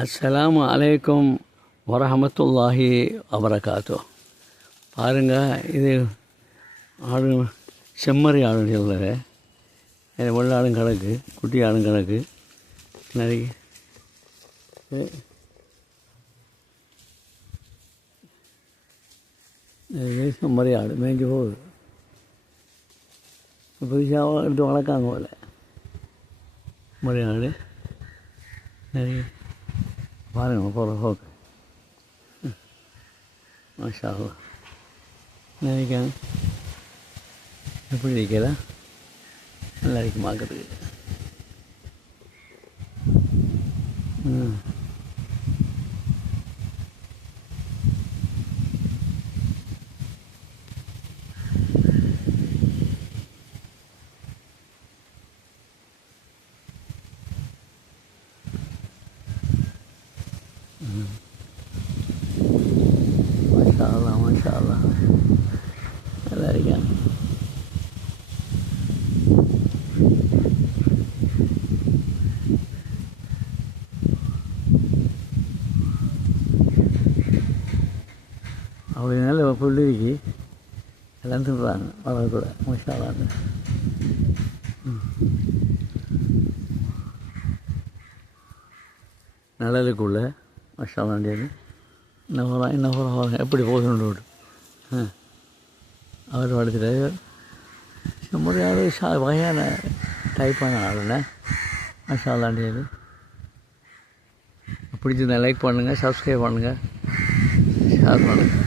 அஸ்ஸலாமு அலைக்கும் வரஹமத்துல்லாஹி வபரகாத்து. பாருங்கள், இது ஆடு செம்மறி ஆடு சொல்கிற வெள்ளை ஆடும் கிடக்கு, குட்டி ஆடும் கிடக்கு. நிறைய செம்மறி ஆடு மேய்ஞ்சி போகுது. புதுசாக எடுத்து வளர்க்காங்க போல செம்மறி ஆடு நிறைய. பாருங்கள் போகிற போக்கு மாஷா அல்லாஹ். நினைக்காங்க எப்படி நிற்கல, நல்லா இருக்கு பார்க்கறதுக்கு. மாஷா அல்லாஹ் மாஷா அல்லாஹ், நல்லா இருக்காங்க. அப்படி நல்ல புள்ளிக்கு எல்லாம் தின்றாங்க வளரக்கூட. மாஷா அல்லாஹ். நிழலுக்குள்ள மாஷா அல்லாஹ். இன்னும் எப்படி போகணும் விடு. அவர் வளர்த்துட்டு செம்மறி ஆடு வகையான டைப்பான ஆளுண்ணே. மாஷா அல்லாஹ். பிடிச்சிருந்தா லைக் பண்ணுங்கள், சப்ஸ்கிரைப் பண்ணுங்கள், ஷேர் பண்ணுங்கள்.